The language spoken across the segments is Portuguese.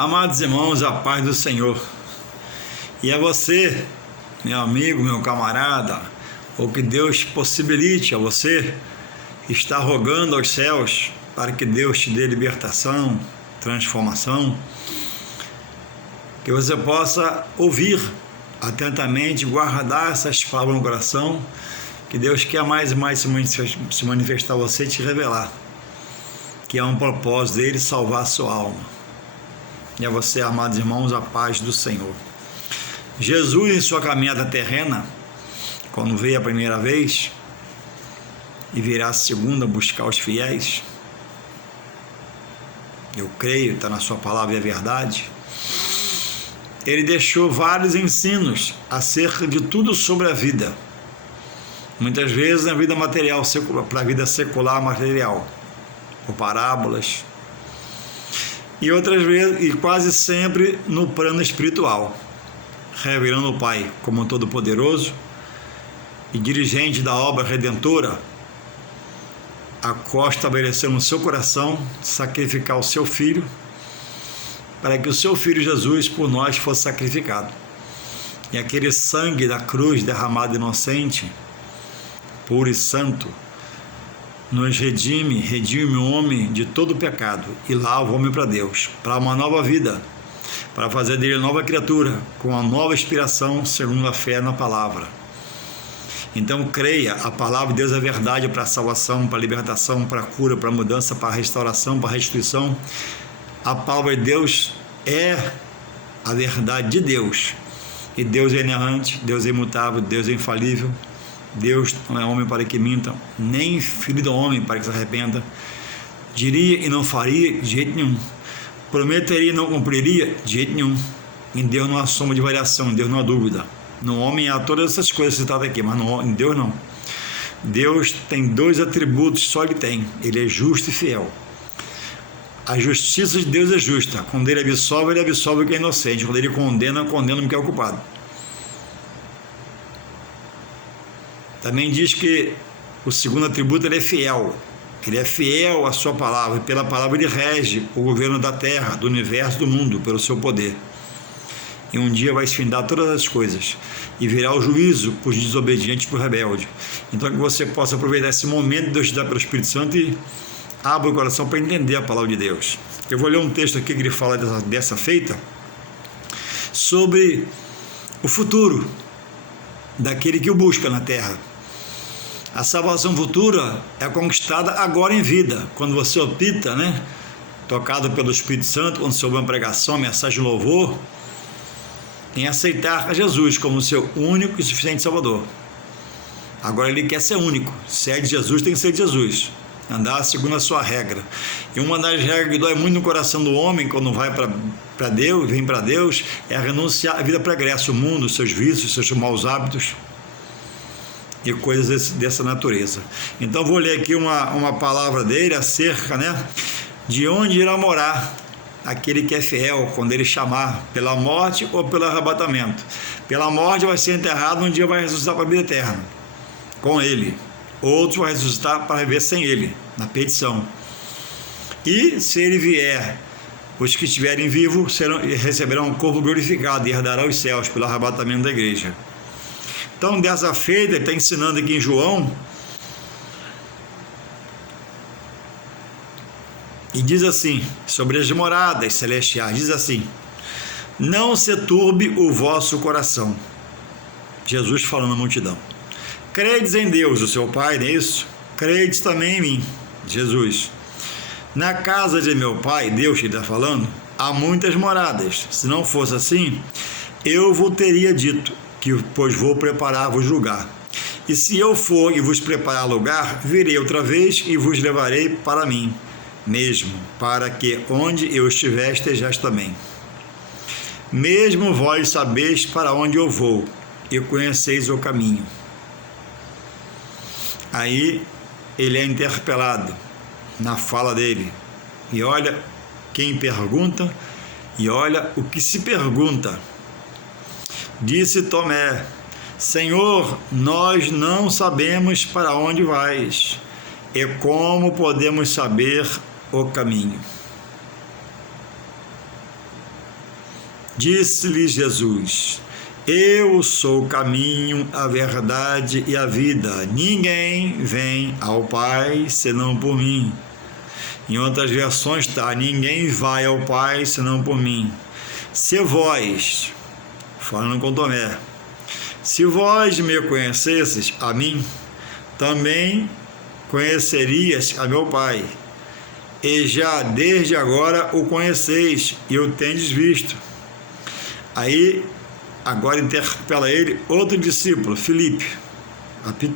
Amados irmãos, a paz do Senhor. E a você, meu amigo, meu camarada, ou que Deus possibilite a você estar rogando aos céus para que Deus te dê libertação, transformação, que você possa ouvir atentamente, guardar essas palavras no coração, que Deus quer mais e mais se manifestar a você e te revelar, que é um propósito dele salvar a sua alma. E a você, amados irmãos, a paz do Senhor. Jesus, em sua caminhada terrena, quando veio a primeira vez e virá a segunda buscar os fiéis, eu creio, está na sua palavra e é verdade, ele deixou vários ensinos acerca de tudo sobre a vida. Muitas vezes na vida material, para a vida secular material, por parábolas, e outras vezes, e quase sempre no plano espiritual, revelando o Pai como Todo-Poderoso e dirigente da obra redentora, a qual estabeleceu no seu coração sacrificar o seu Filho, para que o seu Filho Jesus por nós fosse sacrificado. E aquele sangue da cruz derramado inocente, puro e santo, nos redime o homem de todo o pecado e lava o homem para Deus, para uma nova vida, para fazer dele nova criatura, com a nova inspiração segundo a fé na palavra. Então creia, a palavra de Deus é verdade para a salvação, para a libertação, para a cura, para a mudança, para a restauração, para a restituição. A palavra de Deus é a verdade de Deus, e Deus é inerrante, Deus é imutável, Deus é infalível. Deus não é homem para que minta, nem filho do homem para que se arrependa. Diria e não faria de jeito nenhum. Prometeria e não cumpriria de jeito nenhum. Em Deus não há soma de variação, em Deus não há dúvida. No homem há todas essas coisas citadas aqui, mas em Deus não. Deus tem dois atributos, só Ele tem. Ele é justo e fiel. A justiça de Deus é justa. Quando Ele absolve o que é inocente. Quando Ele condena o que é o culpado. Também diz que o segundo atributo, ele é fiel. Ele é fiel à sua palavra, e pela palavra ele rege o governo da terra, do universo, do mundo, pelo seu poder. E um dia vai esfindar todas as coisas, e virá o juízo por desobediente e por rebelde. Então que você possa aproveitar esse momento de Deus te dar pelo Espírito Santo e abra o coração para entender a palavra de Deus. Eu vou ler um texto aqui que ele fala dessa feita, sobre o futuro daquele que o busca na terra. A salvação futura é conquistada agora em vida, quando você opta, tocado pelo Espírito Santo, quando você ouve uma pregação, uma mensagem de louvor, em aceitar a Jesus como seu único e suficiente Salvador. Agora ele quer ser único. Se é de Jesus, tem que ser de Jesus, andar segundo a sua regra. E uma das regras que dói muito no coração do homem quando vai para Deus, vem para Deus, é renunciar à vida pregressa, o mundo, seus vícios, seus maus hábitos e coisas dessa natureza. Então vou ler aqui uma palavra dele acerca de onde irá morar aquele que é fiel quando ele chamar, pela morte ou pelo arrebatamento. Pela morte vai ser enterrado, um dia vai ressuscitar para a vida eterna com ele. Outros vão ressuscitar para viver sem ele, na perdição. E se ele vier, os que estiverem vivos receberão um corpo glorificado e herdarão os céus pelo arrebatamento da igreja. Então, dessa feita, ele está ensinando aqui em João, e diz assim, sobre as moradas celestiais, diz assim: não se turbe o vosso coração. Jesus falando à multidão. Credes em Deus, o seu Pai, não é isso? Credes também em mim, Jesus. Na casa de meu Pai, Deus que está falando, há muitas moradas. Se não fosse assim, eu vos teria dito, pois vou preparar-vos lugar. E se eu for e vos preparar lugar, virei outra vez e vos levarei para mim mesmo, para que onde eu estiver, estejais também. Mesmo vós sabeis para onde eu vou, e conheceis o caminho. Aí ele é interpelado na fala dele. E olha quem pergunta, e olha o que se pergunta. Disse Tomé: Senhor, nós não sabemos para onde vais, e como podemos saber o caminho? Disse-lhe Jesus: eu sou o caminho, a verdade e a vida. Ninguém vem ao Pai senão por mim. Em outras versões está: ninguém vai ao Pai senão por mim. Se vós, falando com Tomé, se vós me conhecesses a mim, também conhecerias a meu Pai. E já desde agora o conheceis e o tendes visto. Aí, agora interpela ele outro discípulo, Filipe,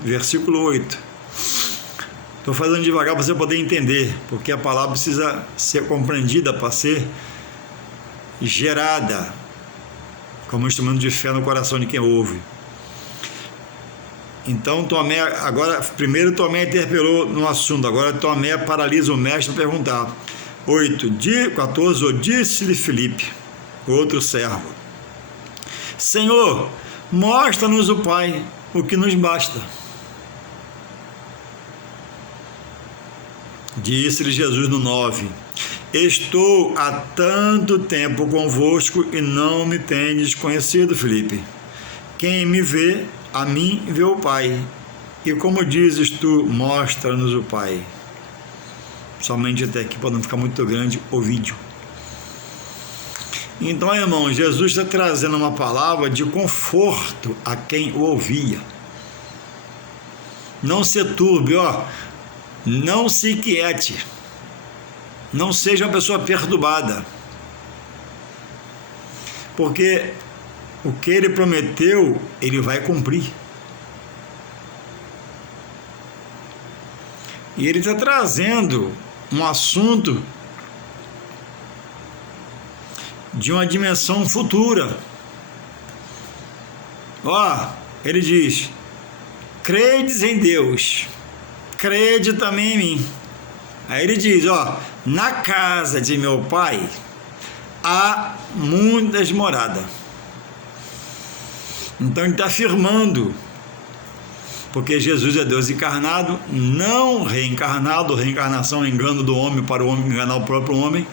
versículo 8. Estou fazendo devagar para você poder entender, porque a palavra precisa ser compreendida para ser gerada como instrumento de fé no coração de quem ouve. Então Tomé, agora, primeiro Tomé interpelou no assunto, agora Tomé paralisa o mestre a perguntar. 14, disse-lhe Filipe, outro servo: Senhor, mostra-nos o Pai, o que nos basta. Disse-lhe Jesus no 9: estou há tanto tempo convosco e não me tendes conhecido, Filipe. Quem me vê, a mim vê o Pai. E como dizes tu, mostra-nos o Pai. Somente até aqui, para não ficar muito grande o vídeo. Então, irmão, Jesus está trazendo uma palavra de conforto a quem o ouvia. Não se turbe, não se inquiete, não seja uma pessoa perturbada, porque o que ele prometeu, ele vai cumprir. E ele está trazendo um assunto de uma dimensão futura. Ele diz: credes em Deus, crede também em mim. Aí ele diz: na casa de meu Pai há muitas moradas. Então ele está afirmando, porque Jesus é Deus encarnado, não reencarnado. Reencarnação é engano do homem para o homem enganar o próprio homem.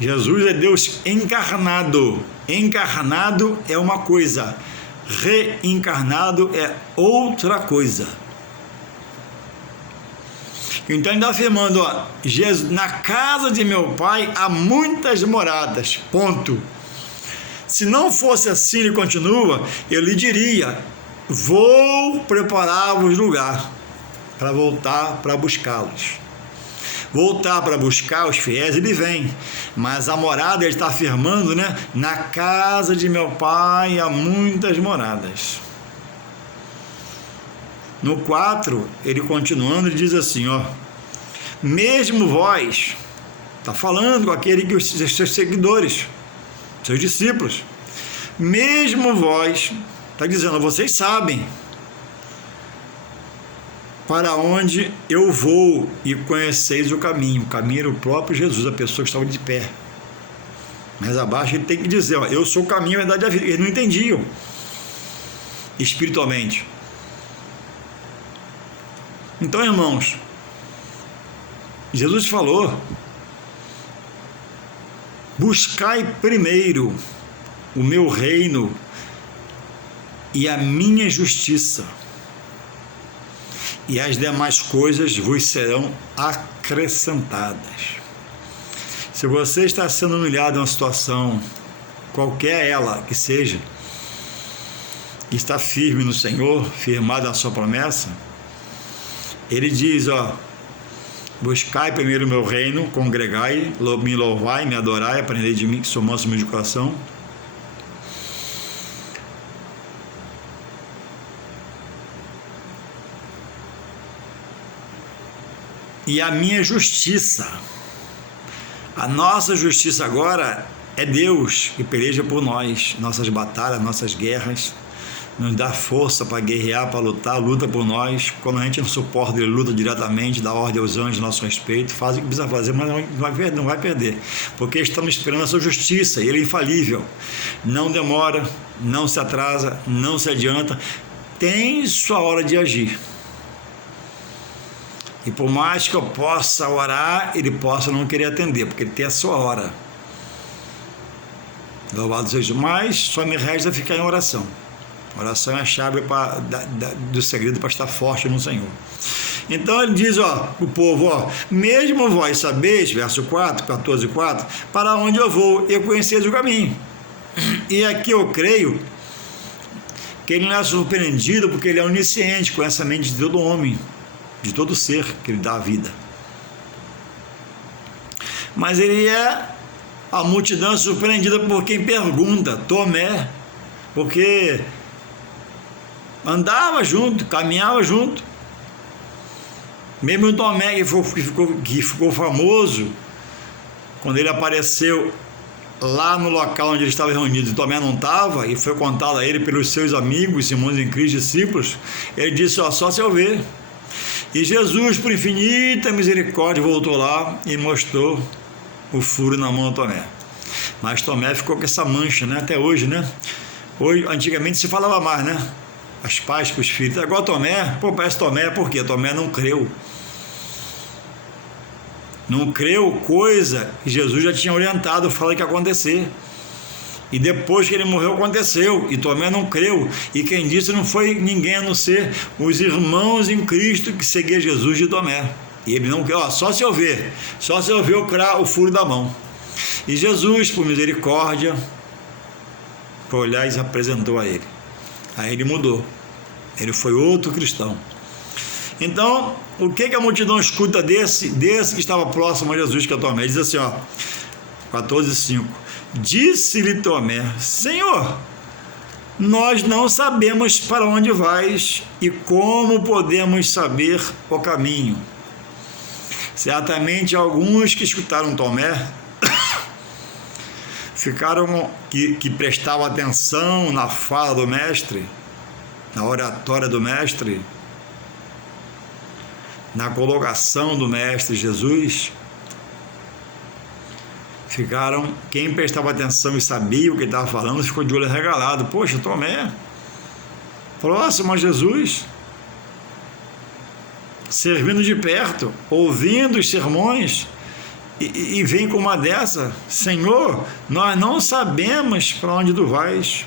Jesus é Deus encarnado. Encarnado é uma coisa, reencarnado é outra coisa. Então ele está afirmando: Jesus, na casa de meu Pai há muitas moradas, ponto. Se não fosse assim, ele continua, ele diria: vou preparar-vos lugar para voltar para buscá-los. Voltar para buscar os fiéis, ele vem, mas a morada, ele está afirmando, na casa de meu Pai há muitas moradas. No 4, ele continuando, ele diz assim: mesmo vós, está falando com aquele que os seus seguidores, seus discípulos, mesmo vós, está dizendo, vocês sabem para onde eu vou e conheceis o caminho. O caminho era o próprio Jesus, a pessoa que estava de pé. Mas abaixo ele tem que dizer: eu sou o caminho, a verdade e a vida. Eles não entendiam espiritualmente. Então, irmãos, Jesus falou: buscai primeiro o meu reino e a minha justiça, e as demais coisas vos serão acrescentadas. Se você está sendo humilhado em uma situação, qualquer ela que seja, e está firme no Senhor, firmado na sua promessa, ele diz: buscai primeiro o meu reino, congregai, me louvai, me adorai, aprendei de mim que sou manso e humilde de coração. E a minha justiça. A nossa justiça agora é Deus que peleja por nós, nossas batalhas, nossas guerras, nos dá força para guerrear, para lutar, luta por nós. Quando a gente não suporta, ele luta diretamente, dá ordem aos anjos a nosso respeito, faz o que precisa fazer, mas não vai perder, porque estamos esperando a sua justiça, e ele é infalível, não demora, não se atrasa, não se adianta, tem sua hora de agir. E por mais que eu possa orar, ele possa não querer atender, porque ele tem a sua hora. Louvado seja, mas só me resta ficar em oração. Oração é a chave do segredo para estar forte no Senhor. Então ele diz, o povo, mesmo vós sabeis, verso 4, 14, 4, para onde eu vou, eu conheceis o caminho. E aqui eu creio que ele não é surpreendido, porque ele é onisciente, conhece a mente de todo homem, de todo ser que ele dá a vida. Mas ele é a multidão surpreendida por quem pergunta, Tomé, porque andava junto, caminhava junto. Mesmo o Tomé, que ficou famoso, quando ele apareceu lá no local onde ele estava reunido, e Tomé não estava, e foi contado a ele pelos seus amigos, irmãos em Cristo, discípulos, ele disse, só se eu ver. E Jesus, por infinita misericórdia, voltou lá e mostrou o furo na mão de Tomé. Mas Tomé ficou com essa mancha, né? Até hoje, né? Hoje, antigamente se falava mais, né? As pais para os filhos. Agora Tomé, parece Tomé, por quê? Tomé não creu. Não creu coisa que Jesus já tinha orientado, falando que ia acontecer. E depois que ele morreu, aconteceu. E Tomé não creu. E quem disse não foi ninguém a não ser os irmãos em Cristo que seguiam Jesus de Tomé. E ele não creu, só se eu ver o furo da mão. E Jesus, por misericórdia, foi olhar e se apresentou a ele. Aí ele mudou. Ele foi outro cristão. Então, o que a multidão escuta desse que estava próximo a Jesus, que é Tomé? Ele diz assim, 14:5. Disse-lhe Tomé, Senhor, nós não sabemos para onde vais e como podemos saber o caminho. Certamente alguns que escutaram Tomé ficaram que prestavam atenção na fala do mestre, na oratória do mestre, na colocação do mestre Jesus, quem prestava atenção e sabia o que ele estava falando, ficou de olho arregalado. Poxa, Tomé, próximo a Jesus, servindo de perto, ouvindo os sermões, e vem com uma dessa, Senhor, nós não sabemos para onde tu vais.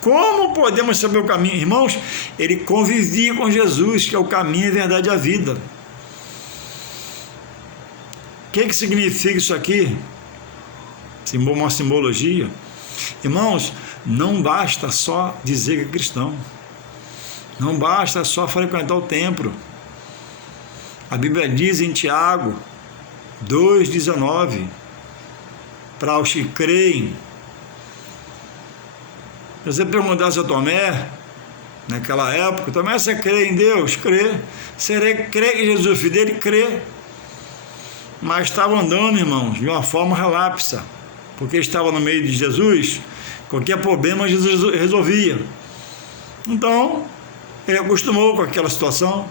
Como podemos saber o caminho? Irmãos, ele convivia com Jesus, que é o caminho, a verdade e a vida. O que significa isso aqui? Uma simbologia. Irmãos, não basta só dizer que é cristão. Não basta só frequentar o templo. A Bíblia diz em Tiago 2,19, para os que creem. Se você perguntasse a Tomé, naquela época, Tomé, você crê em Deus? Crê. Você crê que Jesus é o filho dele? Crê. Mas estava andando, irmãos, de uma forma relapsa, porque estava no meio de Jesus, qualquer problema Jesus resolvia. Então, ele acostumou com aquela situação.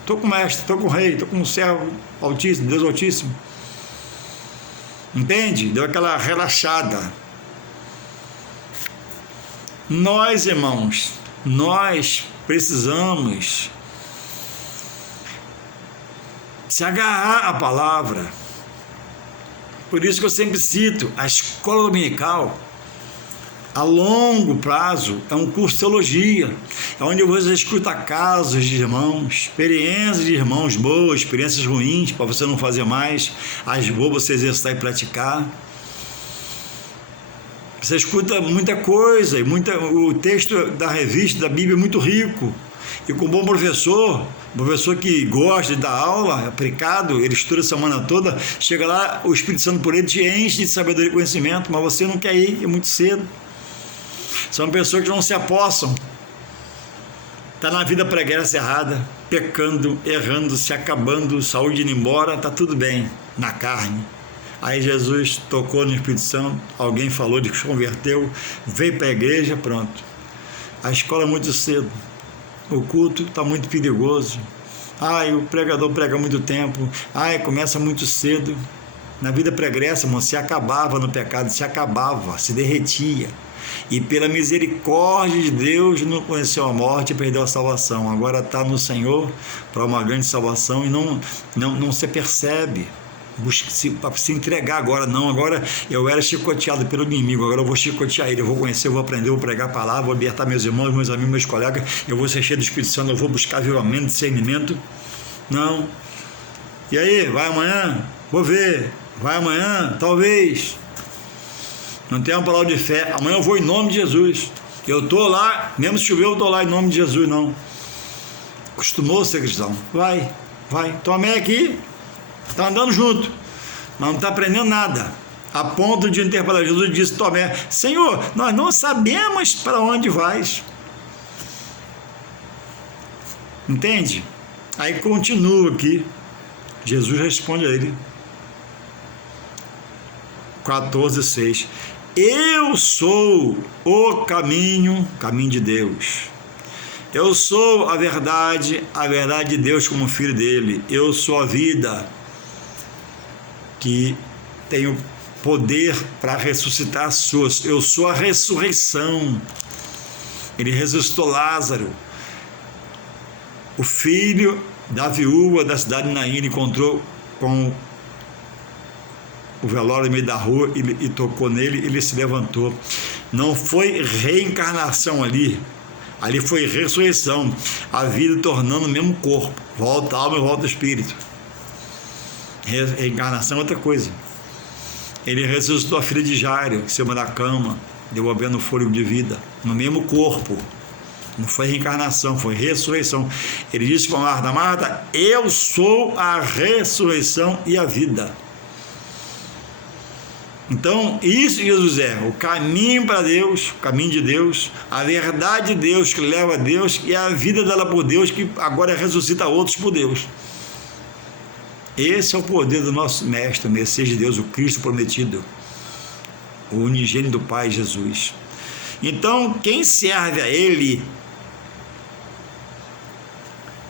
Estou com o mestre, estou com o rei, estou com o servo altíssimo, Deus altíssimo. Entende? Deu aquela relaxada. Nós, irmãos, nós precisamos se agarrar à palavra. Por isso que eu sempre cito, a escola dominical, a longo prazo, é um curso de teologia, é onde você escuta casos de irmãos, experiências de irmãos boas, experiências ruins, para você não fazer mais, as boas você exercitar e praticar. Você escuta muita coisa, o texto da revista, da Bíblia é muito rico, e com um bom professor que gosta de dar aula, aplicado, ele estuda a semana toda, chega lá, o Espírito Santo por ele te enche de sabedoria e conhecimento, mas você não quer ir, é muito cedo. São pessoas que não se apossam, está na vida pregressa errada, pecando, errando, se acabando, saúde indo embora, está tudo bem, na carne. Aí Jesus tocou no Espírito Santo, alguém falou de que se converteu, veio para a igreja, pronto. A escola é muito cedo, o culto está muito perigoso, o pregador prega muito tempo, começa muito cedo. Na vida pregressa, irmão, se acabava no pecado, se derretia. E pela misericórdia de Deus não conheceu a morte e perdeu a salvação. Agora está no Senhor para uma grande salvação e não se percebe. para se entregar agora. Não, agora eu era chicoteado pelo inimigo, agora eu vou chicotear ele, eu vou conhecer, eu vou aprender, eu vou pregar a palavra, vou libertar meus irmãos, meus amigos, meus colegas, eu vou ser cheio do Espírito Santo, eu vou buscar avivamento, discernimento. Não. E aí, vai amanhã? Vou ver. Vai amanhã? Talvez. Não tem uma palavra de fé. Amanhã eu vou em nome de Jesus. Eu estou lá, mesmo se chover, eu estou lá em nome de Jesus, não. Costumou ser cristão. Vai. Tomé aqui, está andando junto, mas não está aprendendo nada. A ponto de interpelar Jesus, disse Tomé: Senhor, nós não sabemos para onde vais. Entende? Aí continua aqui. Jesus responde a ele. 14:6. Eu sou o caminho de Deus. Eu sou a verdade de Deus como filho dele. Eu sou a vida que tenho poder para ressuscitar as suas. Eu sou a ressurreição. Ele ressuscitou Lázaro. O filho da viúva da cidade de Naim encontrou com o velório no meio da rua e tocou nele, ele se levantou. Não foi reencarnação ali foi ressurreição, a vida tornando o mesmo corpo, volta a alma e volta o espírito. Reencarnação é outra coisa. Ele ressuscitou a filha de Jairo, em cima da cama, devolvendo o fôlego de vida, no mesmo corpo. Não foi reencarnação, foi ressurreição. Ele disse para Marta: Marta, eu sou a ressurreição e a vida. Então, isso Jesus é o caminho para Deus, o caminho de Deus, a verdade de Deus que leva a Deus e a vida dela por Deus, que agora ressuscita outros por Deus. Esse é o poder do nosso Mestre, o Messias de Deus, o Cristo prometido, o unigênito do Pai, Jesus. Então, quem serve a Ele,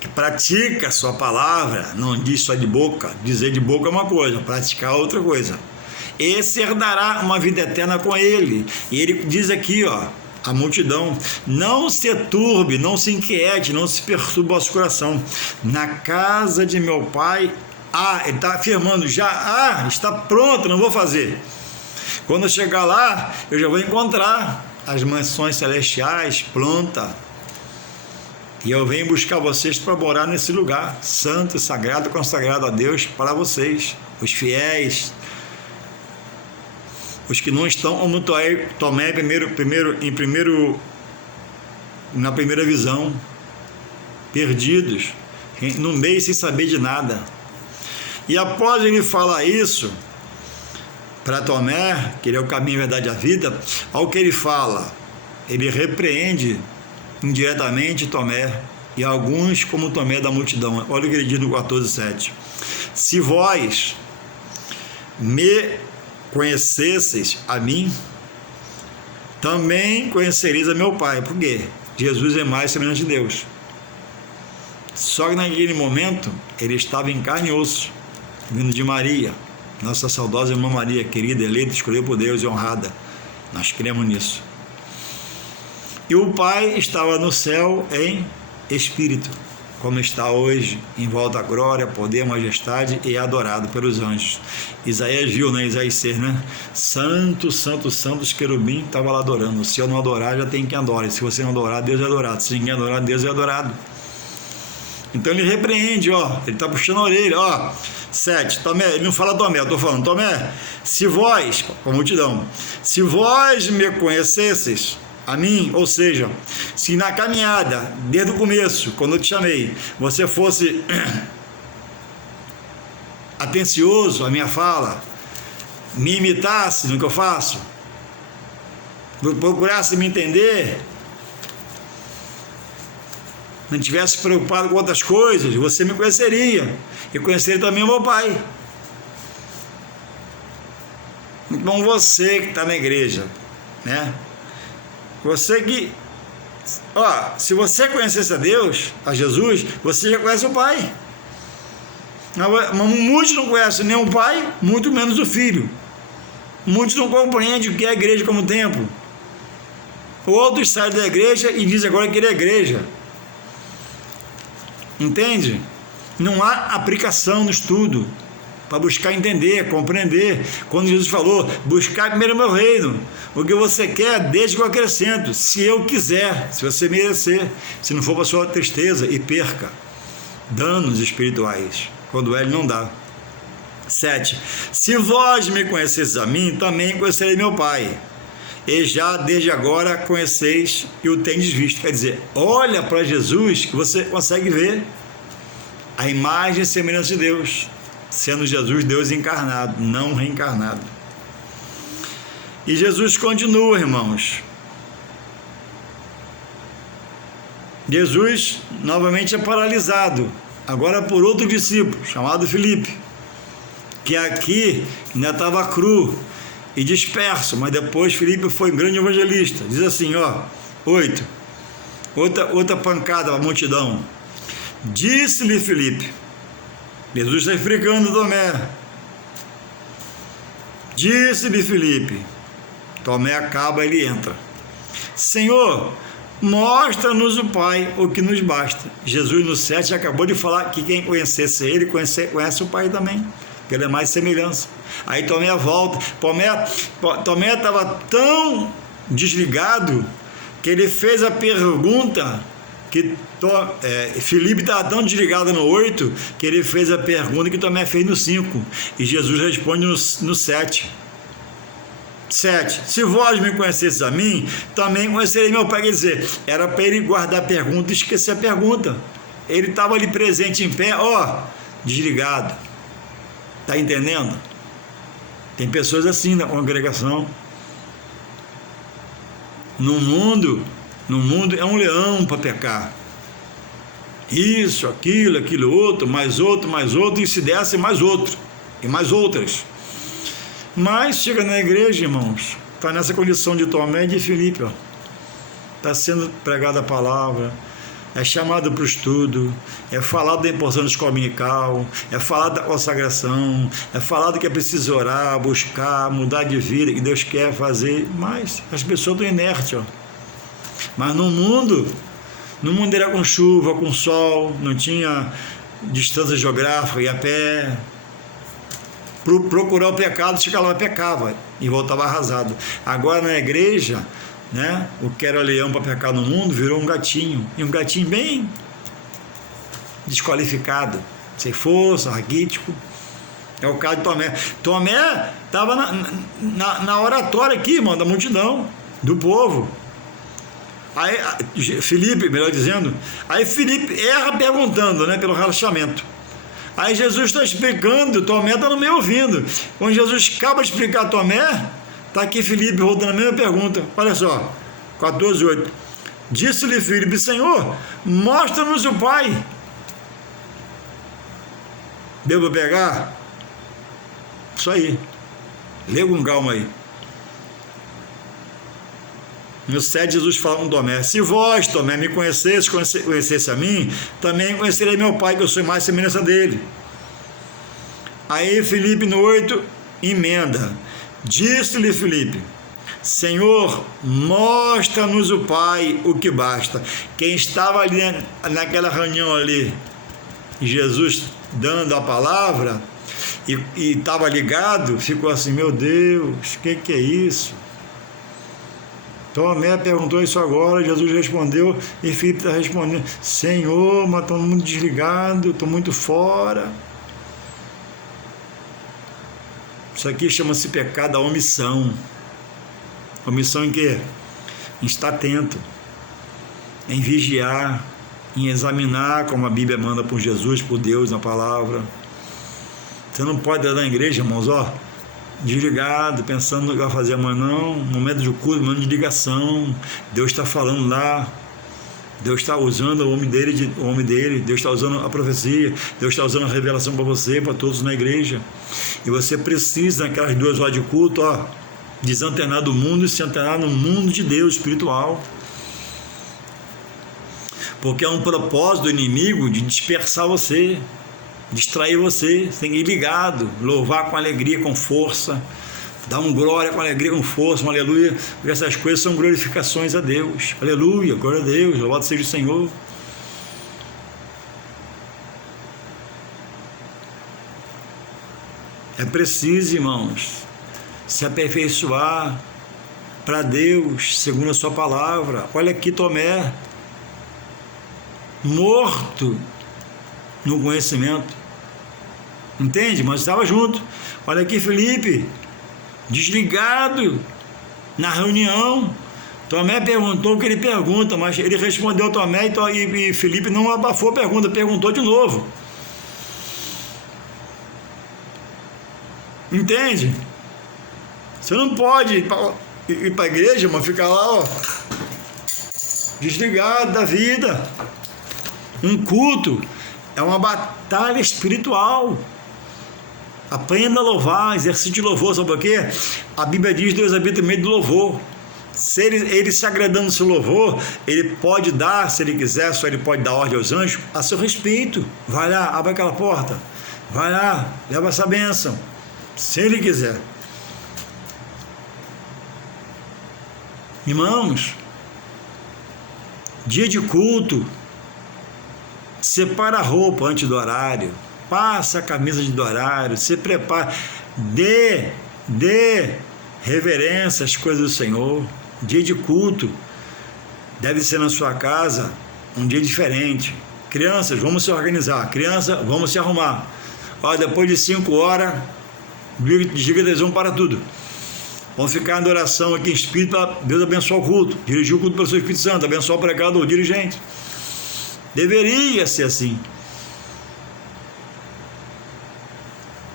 que pratica a sua palavra, não diz só de boca, dizer de boca é uma coisa, praticar é outra coisa. Esse herdará uma vida eterna com ele. E ele diz aqui, a multidão: não se turbe, não se inquiete, não se perturbe o vosso coração. Na casa de meu pai, ele está afirmando já, está pronto, não vou fazer. Quando eu chegar lá, eu já vou encontrar as mansões celestiais prontas. E eu venho buscar vocês para morar nesse lugar santo, sagrado, consagrado a Deus para vocês, os fiéis. Os que não estão como Tomé na primeira visão, perdidos, no meio sem saber de nada. E após ele falar isso para Tomé, que ele é o caminho, a verdade e a vida, ao que ele fala, ele repreende indiretamente Tomé e alguns como Tomé da multidão. Olha o que ele diz no 14:7. Se vós me conhecesseis a mim, também conhecereis a meu Pai. Por quê? Jesus é mais semelhante a Deus. Só que naquele momento ele estava em carne e osso, vindo de Maria, nossa saudosa irmã Maria, querida, eleita, escolhida por Deus e honrada. Nós cremos nisso. E o Pai estava no céu em espírito, como está hoje, em volta à glória, poder, majestade, e adorado pelos anjos. Isaías viu, Isaías 6, Santo, santo, santo, os querubins estavam lá adorando. Se eu não adorar, já tem quem adora. Se você não adorar, Deus é adorado. Se ninguém adorar, Deus é adorado. Então ele repreende, ele está puxando a orelha, 7, Tomé, ele não fala Tomé, eu estou falando, Tomé, se vós, com a multidão, se vós me conhecesseis a mim, ou seja, se na caminhada, desde o começo, quando eu te chamei, você fosse atencioso à minha fala, me imitasse no que eu faço, procurasse me entender, não tivesse preocupado com outras coisas, você me conheceria, e conheceria também o meu Pai. Então você que está na igreja, você que, se você conhecesse a Deus, a Jesus, você já conhece o Pai. Mas muitos não conhecem nem o Pai, muito menos o Filho. Muitos não compreendem o que é a igreja como templo. Outros saem da igreja e dizem agora que ele é igreja. Entende? Não há aplicação no estudo. para buscar entender, compreender. Quando Jesus falou, buscar primeiro o meu reino, o que você quer, desde que eu acrescento, se eu quiser, se você merecer, se não for para sua tristeza e perca danos espirituais, quando ele não dá. 7. Se vós me conheceis a mim, também conhecerei meu Pai, e já desde agora conheceis e o tendes visto. Quer dizer, olha para Jesus que você consegue ver a imagem e semelhança de Deus, sendo Jesus Deus encarnado, não reencarnado. E Jesus continua, irmãos. Jesus novamente é paralisado, agora por outro discípulo, chamado Filipe, que aqui ainda estava cru e disperso, mas depois Filipe foi um grande evangelista. Diz assim, 8, outra pancada para a multidão. Disse-lhe Filipe, Jesus está explicando Tomé. Disse-lhe Filipe, Tomé acaba, ele entra. Senhor, mostra-nos o Pai, o que nos basta. Jesus no 7 acabou de falar que quem conhecesse ele, conhece o Pai também, porque ele é mais semelhança. Aí Tomé volta. Tomé estava tão desligado que ele fez a pergunta que Filipe estava tão desligado no 8 que ele fez a pergunta que Tomé fez no 5, e Jesus responde no 7. 7. Se vós me conhecesseis a mim, também conhecerei meu Pai. Quer dizer, era para ele guardar a pergunta e esquecer a pergunta. Ele estava ali presente em pé, desligado. Está entendendo? Tem pessoas assim na congregação. No mundo é um leão para pecar. Isso, aquilo outro, mais outro, e se desse mais outro, e mais outras. Mas chega na igreja, irmãos, está nessa condição de Tomé e de Filipe, está sendo pregada a palavra, é chamado para o estudo, é falado da importância do escola dominical, é falado da consagração, é falado que é preciso orar, buscar, mudar de vida, que Deus quer fazer, mas as pessoas estão inertes, Mas no mundo era com chuva, com sol, não tinha distância geográfica, ia a pé. Procurar o pecado, chegava lá, pecava e voltava arrasado. Agora na igreja, o que era leão para pecar no mundo virou um gatinho, e um gatinho bem desqualificado, sem força, raquítico. É o caso de Tomé. Tomé estava na oratória aqui, irmão, da multidão, do povo. Aí Filipe, melhor dizendo, aí Filipe erra perguntando, pelo relaxamento. Aí Jesus está explicando, Tomé está no meio ouvindo. Quando Jesus acaba de explicar a Tomé, está aqui Filipe voltando a mesma pergunta. Olha só, 14:8. Disse-lhe Filipe, Senhor, mostra-nos o Pai. Deu para pegar? Isso aí. Lê com calma aí. No 7, Jesus fala com Tomé, se vós, Tomé, me conhecesse a mim, também conhecerei meu Pai, que eu sou mais semelhança dele. Aí Filipe no 8, emenda, disse-lhe Filipe, Senhor, mostra-nos o Pai, o que basta. Quem estava ali naquela reunião ali, Jesus dando a palavra, e estava ligado, ficou assim, meu Deus, o que é isso? Tomé perguntou isso agora, Jesus respondeu, e Filipe está respondendo, Senhor, mas estou muito desligado, estou muito fora. Isso aqui chama-se pecado da omissão. Omissão em quê? Em estar atento, em vigiar, em examinar, como a Bíblia manda por Jesus, por Deus, na palavra. Você não pode ir na igreja, irmãos, desligado, pensando no que vai fazer amanhã, não. Momento de culto, momento de ligação. Deus está falando lá. Deus está usando o homem dele. Deus está usando a profecia. Deus está usando a revelação para você, para todos na igreja. E você precisa, naquelas 2 horas de culto, desantenar do mundo e se antenar no mundo de Deus espiritual. Porque é um propósito do inimigo de dispersar você, distrair você. Você tem que ir ligado, louvar com alegria, com força, dar um glória com alegria, com força, um aleluia, porque essas coisas são glorificações a Deus. Aleluia, glória a Deus, louvado seja o Senhor. É preciso, irmãos, se aperfeiçoar para Deus, segundo a sua palavra. Olha aqui Tomé, morto no conhecimento. Entende? Mas estava junto. Olha aqui Felipe, desligado na reunião. Tomé perguntou o que ele pergunta, mas ele respondeu Tomé e Felipe não abafou a pergunta, perguntou de novo. Entende? Você não pode ir para a igreja, mas ficar lá, ó, desligado da vida. Um culto é uma batalha espiritual. Aprenda a louvar, exercício de louvor, sabe o quê? A Bíblia diz que Deus habita no meio do louvor. Se ele se agradando do seu louvor, ele pode dar, se ele quiser, só ele pode dar ordem aos anjos a seu respeito. Vai lá, abre aquela porta. Vai lá, leva essa bênção. Se ele quiser. Irmãos, dia de culto, separa a roupa antes do horário, passa a camisa do horário, se prepara, dê reverência às coisas do Senhor. Dia de culto deve ser na sua casa um dia diferente. Crianças, vamos se organizar. Criança, vamos se arrumar. Ó, depois de 5 horas, desliga a televisão para tudo. Vamos ficar em oração aqui em espírito para Deus abençoar o culto, dirigir o culto pelo seu Espírito Santo, abençoar o pregador, o dirigente. Deveria ser assim.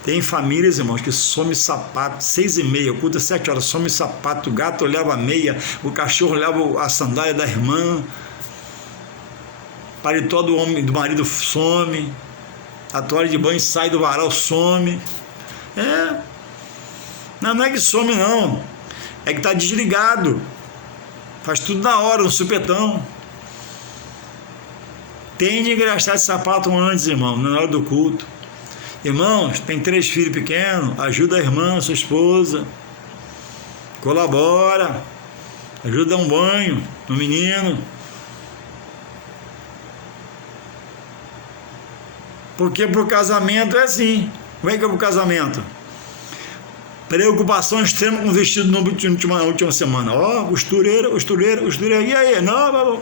Tem famílias, irmãos, que some sapato, 6h30, o culto é 7 horas, some sapato, o gato leva a meia, o cachorro leva a sandália da irmã, paletó do marido some, a toalha de banho sai do varal, some. Não é que some não, é que está desligado, faz tudo na hora, no supetão. Tem de engraxar esse sapato antes, irmão, na hora do culto. Irmãos, tem 3 filhos pequenos, ajuda a irmã, a sua esposa, colabora, ajuda a dar um banho no menino. Porque pro casamento é assim. Como é que é pro casamento? Preocupação extrema com o vestido na última semana. Ó, costureira. E aí? Não.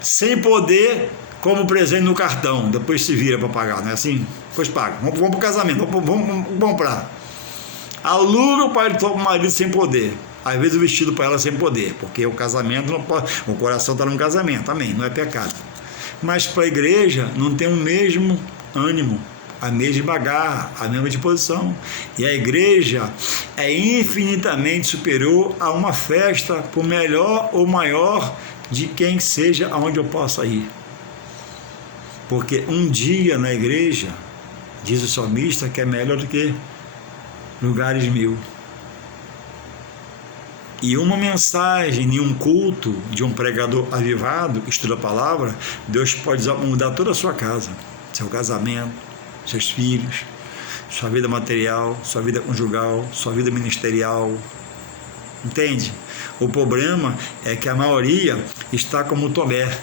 Sem poder, como presente no cartão. Depois se vira para pagar, não é assim? Depois paga. Vamos pro casamento, vamos comprar. Aluga o marido sem poder. Às vezes o vestido para ela sem poder. Porque o casamento não pode. O coração está no casamento, amém? Não é pecado. Mas para a igreja não tem o mesmo ânimo, a mesma garra, a mesma disposição. E a igreja é infinitamente superior a uma festa, por melhor ou maior de quem seja aonde eu possa ir. Porque um dia na igreja, diz o salmista, que é melhor do que lugares 1000. E uma mensagem, em um culto de um pregador avivado, que estuda a palavra, Deus pode mudar toda a sua casa, seu casamento, seus filhos, sua vida material, sua vida conjugal, sua vida ministerial. Entende? O problema é que a maioria está como Tomé,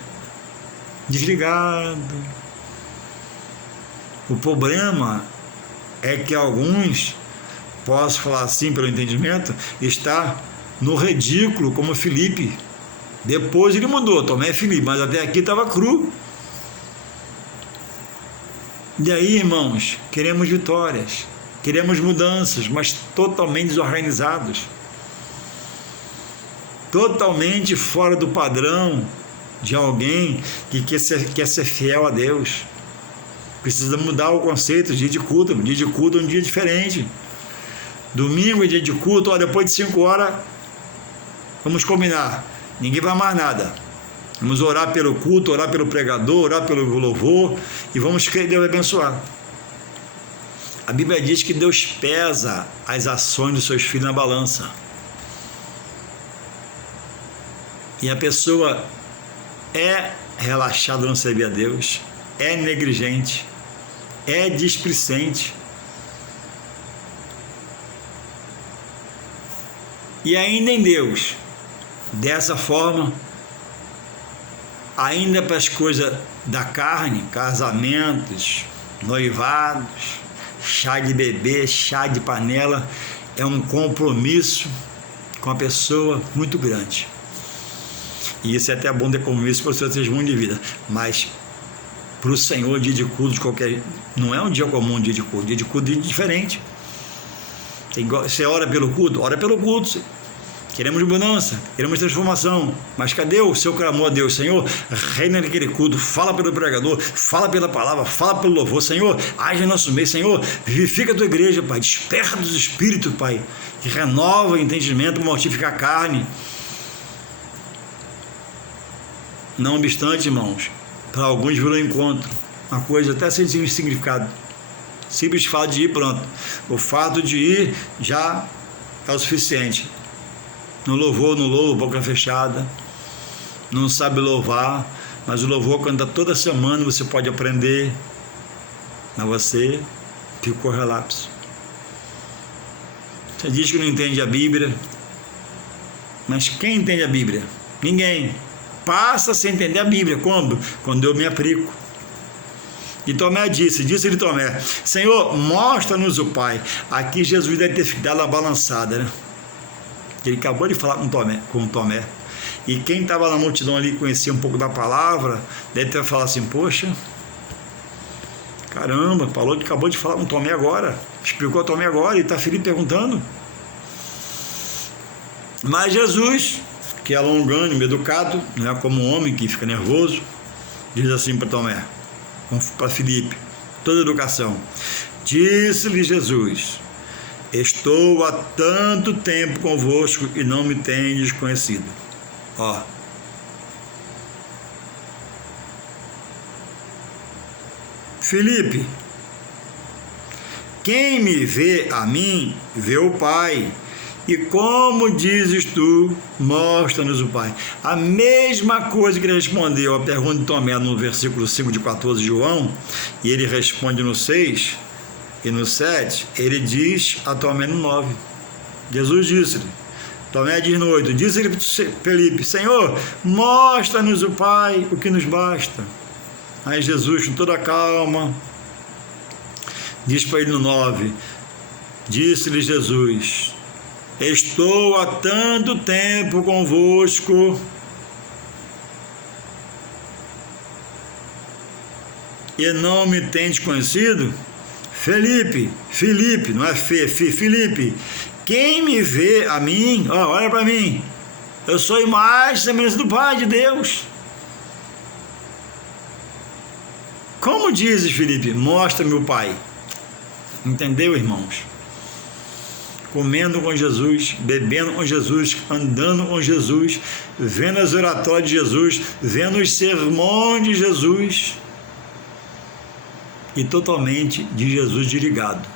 desligado. O problema é que alguns, posso falar assim pelo entendimento, está no ridículo, como Felipe. Depois ele mudou, Tomé é Felipe, mas até aqui estava cru. E aí, irmãos, queremos vitórias, queremos mudanças, mas totalmente desorganizados, totalmente fora do padrão de alguém que quer ser fiel a Deus. Precisa mudar o conceito de dia de culto. Dia de culto é um dia diferente. Domingo é dia de culto, ó, depois de 5 horas, vamos combinar, ninguém vai mais nada. Vamos orar pelo culto, orar pelo pregador, orar pelo louvor e vamos que Deus vai abençoar. A Bíblia diz que Deus pesa as ações dos seus filhos na balança. E a pessoa é relaxada no servir a Deus, é negligente, é displicente. E ainda em Deus, dessa forma, ainda para as coisas da carne, casamentos, noivados, chá de bebê, chá de panela, é um compromisso com a pessoa muito grande. E isso é até bom ter compromisso para o seu testemunho de vida. Mas para o Senhor, dia de culto de qualquer... Não é um dia comum, um dia de culto. Dia de culto é diferente. Você ora pelo culto? Ora pelo culto. Queremos mudança, queremos transformação. Mas cadê o seu clamor a Deus? Senhor, reina naquele culto. Fala pelo pregador, fala pela palavra, fala pelo louvor. Senhor, age em nosso meio. Senhor, vivifica a tua igreja, Pai. Desperta dos espíritos, Pai. Que renova o entendimento, mortifica a carne. Não obstante, irmãos, para alguns virou encontro, uma coisa até sem significado. Simples fato de ir, pronto. O fato de ir já é o suficiente. No louvor, não louva, boca fechada, não sabe louvar, mas o louvor, quando está toda semana, você pode aprender, mas você ficou relapso. Você diz que não entende a Bíblia, mas quem entende a Bíblia? Ninguém. Passa sem entender a Bíblia. Quando? Quando eu me aplico. E Tomé disse-lhe Tomé, Senhor, mostra-nos o Pai. Aqui Jesus deve ter dado uma balançada, né? Ele acabou de falar com Tomé. E quem estava na multidão ali, conhecia um pouco da palavra, deve ter falado assim, poxa, caramba, acabou de falar com Tomé agora, explicou a Tomé agora, e está Filipe perguntando. Mas Jesus, que é longânimo, educado, não é como um homem que fica nervoso, diz assim para Tomé, para Filipe, toda educação, disse-lhe Jesus, estou há tanto tempo convosco e não me tendes conhecido. Ó. Filipe, quem me vê a mim, vê o Pai. E como dizes tu, mostra-nos o Pai. A mesma coisa que ele respondeu à pergunta de Tomé no versículo 5 de 14 de João, e ele responde no 6 e no 7, ele diz a Tomé no 9. Jesus disse-lhe, Tomé diz no 8, disse-lhe Felipe, Senhor, mostra-nos o Pai, o que nos basta. Aí Jesus, com toda a calma, diz para ele no 9, disse-lhe Jesus, estou há tanto tempo convosco e não me tendes conhecido? Felipe, não é Felipe, quem me vê a mim, ó, olha para mim, eu sou imagem e semelhança do Pai de Deus. Como dizes, Felipe, mostra-me o Pai. Entendeu, irmãos? Comendo com Jesus, bebendo com Jesus, andando com Jesus, vendo as oratórias de Jesus, vendo os sermões de Jesus e totalmente de Jesus desligado,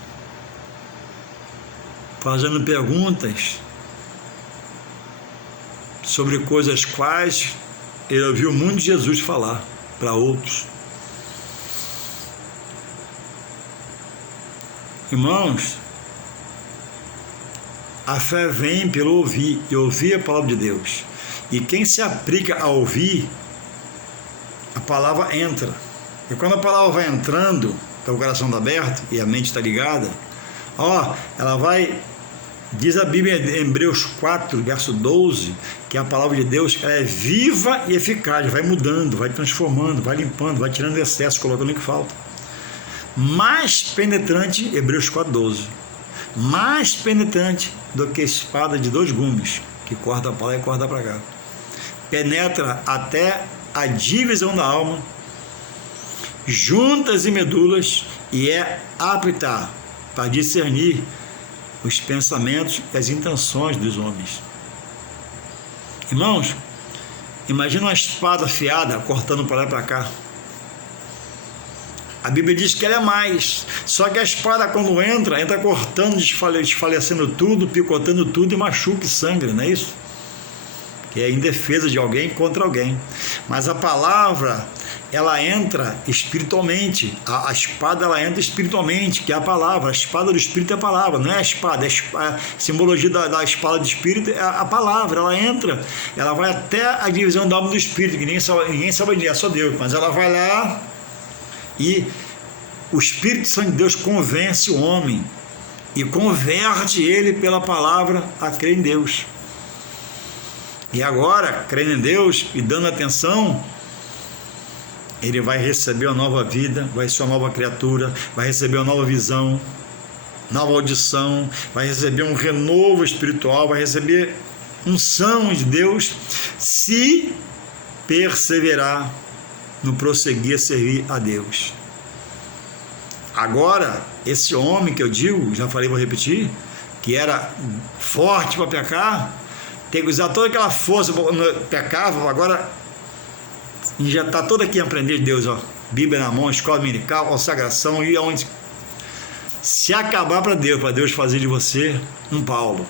fazendo perguntas sobre coisas quais ele ouviu muito de Jesus falar para outros. Irmãos, a fé vem pelo ouvir, e ouvir a palavra de Deus. E quem se aplica a ouvir, a palavra entra. E quando a palavra vai entrando, o coração está aberto e a mente está ligada, ó, ela vai, diz a Bíblia em Hebreus 4, verso 12, que a palavra de Deus ela é viva e eficaz, vai mudando, vai transformando, vai limpando, vai tirando o excesso, colocando o que falta. Mais penetrante, Hebreus 4, 12, mais penetrante do que espada de 2 gumes, que corta para lá e corta para cá. Penetra até a divisão da alma, juntas e medulas, e é apta para discernir os pensamentos e as intenções dos homens. Irmãos, imagina uma espada afiada cortando para lá e para cá. A Bíblia diz que ela é mais, só que a espada quando entra cortando, desfalecendo tudo, picotando tudo e machuca e sangra, não é isso? Que é em defesa de alguém contra alguém. Mas a palavra, ela entra espiritualmente, a espada ela entra espiritualmente, que é a palavra, a espada do Espírito é a palavra, não é a espada, a simbologia da espada do Espírito é a palavra, ela entra, ela vai até a divisão da alma do Espírito, que ninguém sabe onde é, só Deus, mas ela vai lá e o Espírito Santo de Deus convence o homem e converte ele pela palavra a crer em Deus. E agora, crendo em Deus e dando atenção, ele vai receber uma nova vida, vai ser uma nova criatura, vai receber uma nova visão, nova audição, vai receber um renovo espiritual, vai receber unção de Deus, se perseverar no prosseguir a servir a Deus. Agora, esse homem que eu digo, já falei, vou repetir, que era forte para pecar, tem que usar toda aquela força para pecar, agora injetar todo aqui em aprender de Deus, ó, Bíblia na mão, escola dominical, consagração, e aonde se acabar para Deus fazer de você um Paulo,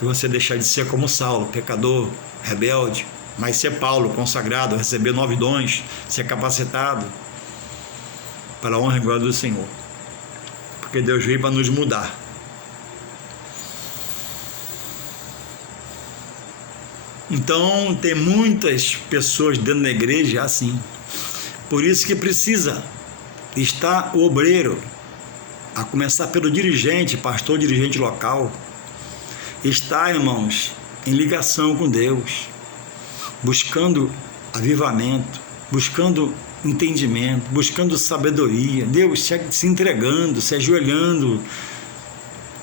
e você deixar de ser como Saulo, pecador, rebelde, mas ser Paulo, consagrado, receber 9 dons, ser capacitado para a honra e glória do Senhor, porque Deus veio para nos mudar. Então tem muitas pessoas dentro da igreja assim, por isso que precisa estar o obreiro, a começar pelo dirigente, pastor, dirigente local, estar, irmãos, em ligação com Deus, buscando avivamento, buscando entendimento, buscando sabedoria, Deus se entregando, se ajoelhando,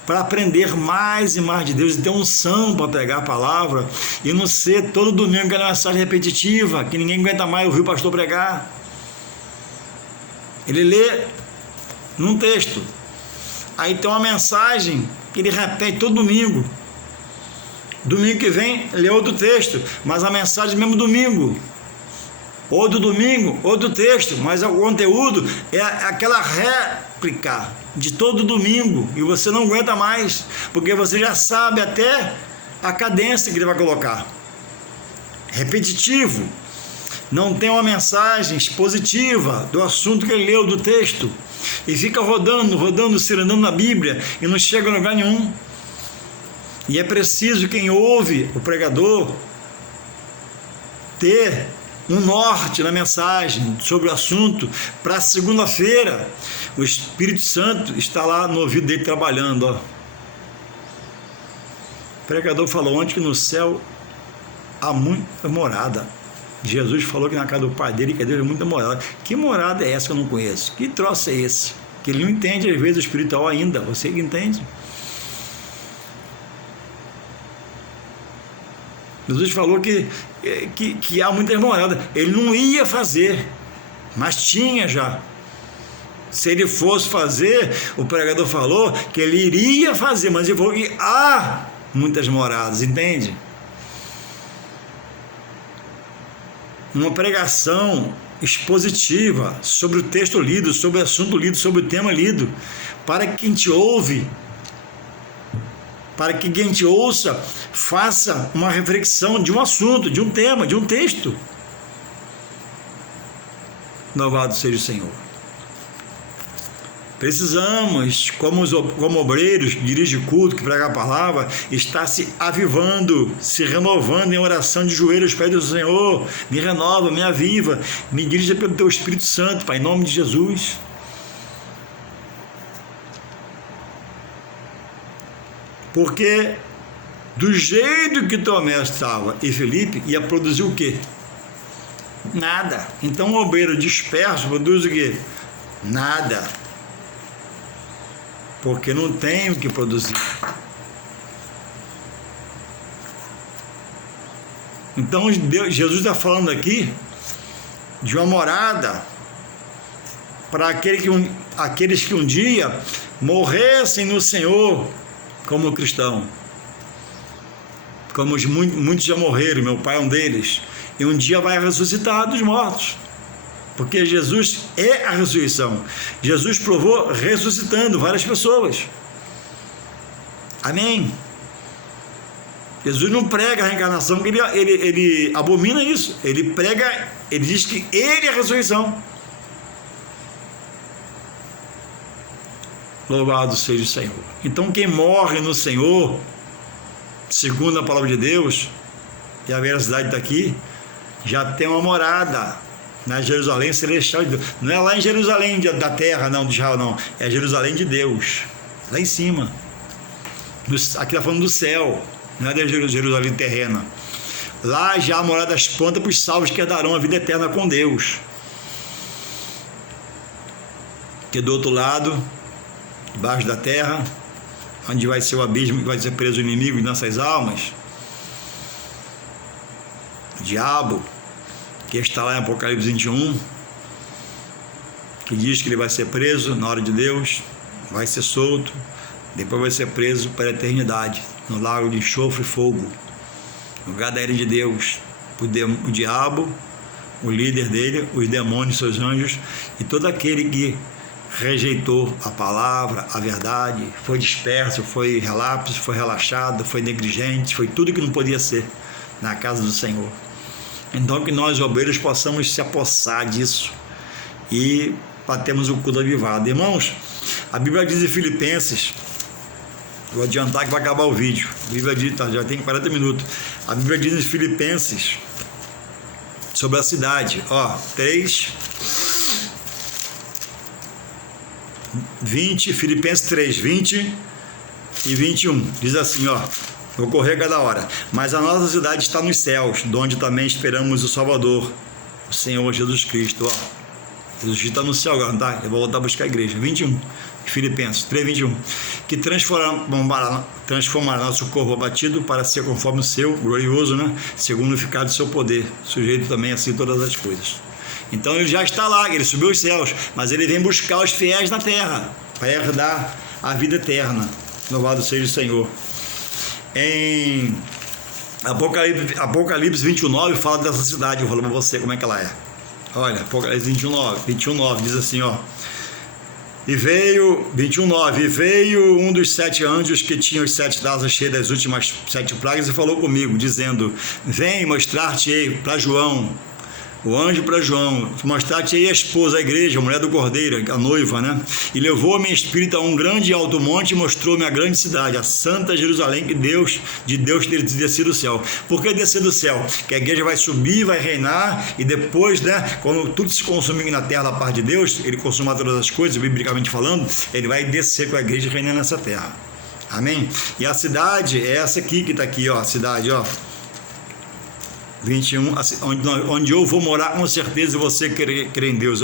para aprender mais e mais de Deus, e ter unção para pregar a palavra, e não ser todo domingo aquela mensagem repetitiva, que ninguém aguenta mais ouvir o pastor pregar. Ele lê num texto, aí tem uma mensagem que ele repete todo domingo, domingo que vem lê outro texto, mas a mensagem mesmo domingo, ou do domingo, ou do texto, mas o conteúdo é aquela réplica de todo domingo, e você não aguenta mais, porque você já sabe até a cadência que ele vai colocar, repetitivo, não tem uma mensagem expositiva do assunto que ele leu, do texto, e fica rodando, cirandando na Bíblia, e não chega a lugar nenhum. E é preciso quem ouve o pregador ter um norte na mensagem sobre o assunto, para segunda-feira o Espírito Santo está lá no ouvido dele trabalhando, ó. O pregador falou ontem que no céu há muita morada. Jesus falou que na casa do pai dele, que Deus é muita morada. Que morada é essa que eu não conheço? Que troço é esse? Que ele não entende às vezes o espiritual ainda, você que entende. Jesus falou que há muitas moradas. Ele não ia fazer, mas tinha já. Se ele fosse fazer, o pregador falou que ele iria fazer, mas ele falou que há muitas moradas, entende? Uma pregação expositiva sobre o texto lido, sobre o assunto lido, sobre o tema lido, para que quem te ouve, para que quem te ouça faça uma reflexão de um assunto, de um tema, de um texto. Louvado seja o Senhor. Precisamos, como obreiros que dirigem culto, que pregam a palavra, estar se avivando, se renovando em oração de joelhos aos pés do Senhor. Me renova, me aviva, me dirija pelo Teu Espírito Santo, Pai, em nome de Jesus. Porque do jeito que Tomé estava e Felipe, ia produzir o quê? Nada. Então o obreiro disperso produz o quê? Nada. Porque não tem o que produzir. Então Jesus está falando aqui de uma morada para aqueles que um dia morressem no Senhor como cristão. Como muitos já morreram, meu pai é um deles, e um dia vai ressuscitar dos mortos, porque Jesus é a ressurreição. Jesus provou ressuscitando várias pessoas. Amém? Jesus não prega a reencarnação, porque ele abomina isso. Ele prega, ele diz que ele é a ressurreição. Louvado seja o Senhor. Então quem morre no Senhor, segundo a palavra de Deus, e a veracidade está aqui, já tem uma morada Na Jerusalém celestial de Deus. Não é lá em Jerusalém da terra, não, de Israel, não. É Jerusalém de Deus. Lá em cima. Aqui está falando do céu. Não é da Jerusalém terrena. Lá já a morada das plantas para os salvos que herdarão a vida eterna com Deus. Que do outro lado, debaixo da terra, onde vai ser o abismo, que vai ser preso o inimigo de nossas almas, o diabo, que está lá em Apocalipse 21, que diz que ele vai ser preso na hora de Deus, vai ser solto, depois vai ser preso para a eternidade, no lago de enxofre e fogo, no lugar da ira de Deus. O diabo, o líder dele, os demônios, seus anjos, e todo aquele que rejeitou a palavra, a verdade, foi disperso, foi relapso, foi relaxado, foi negligente, foi tudo que não podia ser na casa do Senhor. Então que nós, obreiros, possamos se apossar disso e para termos o culto avivado. Irmãos, a Bíblia diz em Filipenses, vou adiantar que vai acabar o vídeo, a Bíblia diz, já tem 40 minutos, a Bíblia diz em Filipenses sobre a cidade, 20, Filipenses 3, 20 e 21, diz assim, vou correr cada hora. Mas a nossa cidade está nos céus, de onde também esperamos o Salvador, o Senhor Jesus Cristo. Jesus está no céu agora, tá? Eu vou voltar a buscar a igreja. 21, Filipenses 3, 21. Que transformará nosso corpo abatido para ser conforme o seu, glorioso, né? Segundo o ficado do seu poder, sujeito também assim todas as coisas. Então ele já está lá, ele subiu os céus, mas ele vem buscar os fiéis na terra, para herdar a vida eterna. Louvado seja o Senhor. Em Apocalipse 21:9 fala dessa cidade. Eu vou falar para você como é que ela é. Olha, Apocalipse 21:9 diz assim, e veio 21:9, e veio um dos 7 anjos que tinha os 7 asas cheias das últimas 7 pragas e falou comigo, dizendo: vem mostrar-te-ei para João, o anjo para João, mostrar-te-ei a esposa, a igreja, a mulher do cordeiro, a noiva, né? E levou-me em espírito a um grande e alto monte e mostrou-me a grande cidade, a santa Jerusalém, que de Deus ter descido do céu. Por que descer do céu? Que a igreja vai subir, vai reinar, e depois, né, quando tudo se consumir na terra da parte de Deus, ele consumar todas as coisas, biblicamente falando, ele vai descer com a igreja e reinar nessa terra. Amém? E a cidade é essa aqui que está aqui, a cidade, 21, onde eu vou morar com certeza e você crê em Deus,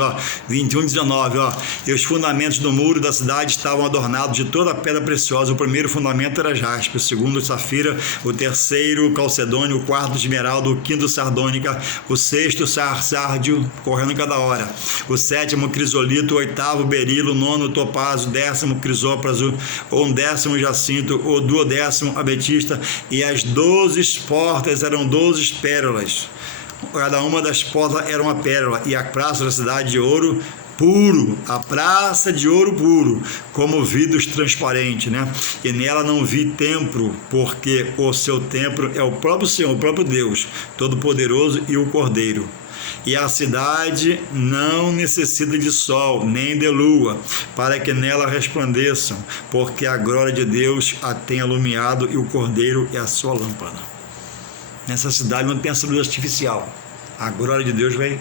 21:19, e os fundamentos do muro da cidade estavam adornados de toda a pedra preciosa. O primeiro fundamento era jaspe, o segundo safira, o terceiro calcedônio, o quarto esmeralda, o quinto sardônica, o sexto sárdio, correndo cada hora, o sétimo crisolito, o oitavo berilo, o nono topázio, o 10º crisópraso, o 11º jacinto, o 12º ametista, e as 12 portas eram 12 pérolas. Cada uma das portas era uma pérola, e a praça da cidade de ouro puro, a praça de ouro puro, como vidros transparentes, né? E nela não vi templo, porque o seu templo é o próprio Senhor, o próprio Deus, Todo-Poderoso e o Cordeiro. E a cidade não necessita de sol, nem de lua, para que nela resplandeçam, porque a glória de Deus a tem alumiado e o Cordeiro é a sua lâmpada. Nessa cidade não tem essa luz artificial. A glória de Deus vai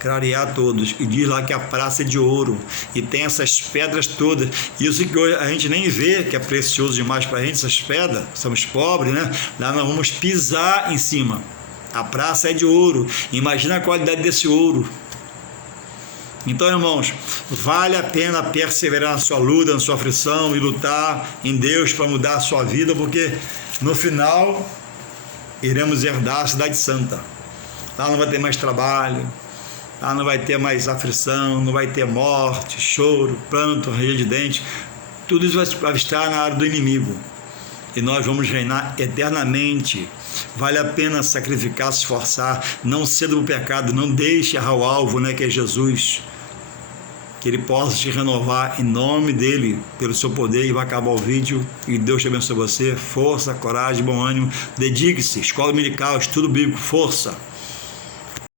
clarear todos. E diz lá que a praça é de ouro. E tem essas pedras todas. Isso que hoje a gente nem vê, que é precioso demais para a gente, essas pedras. Somos pobres, né? Lá nós vamos pisar em cima. A praça é de ouro. Imagina a qualidade desse ouro. Então, irmãos, vale a pena perseverar na sua luta, na sua aflição e lutar em Deus para mudar a sua vida, porque no final iremos herdar a cidade santa. Lá não vai ter mais trabalho, lá não vai ter mais aflição, não vai ter morte, choro, pranto, ranger de dente. Tudo isso vai estar na área do inimigo. E nós vamos reinar eternamente. Vale a pena sacrificar, se esforçar, não ceda para o pecado, não deixe errar o alvo, né, que é Jesus. Que Ele possa te renovar em nome dEle, pelo seu poder. E vai acabar o vídeo, e Deus te abençoe você. Força, coragem, bom ânimo, dedique-se, escola dominical, estudo bíblico, força.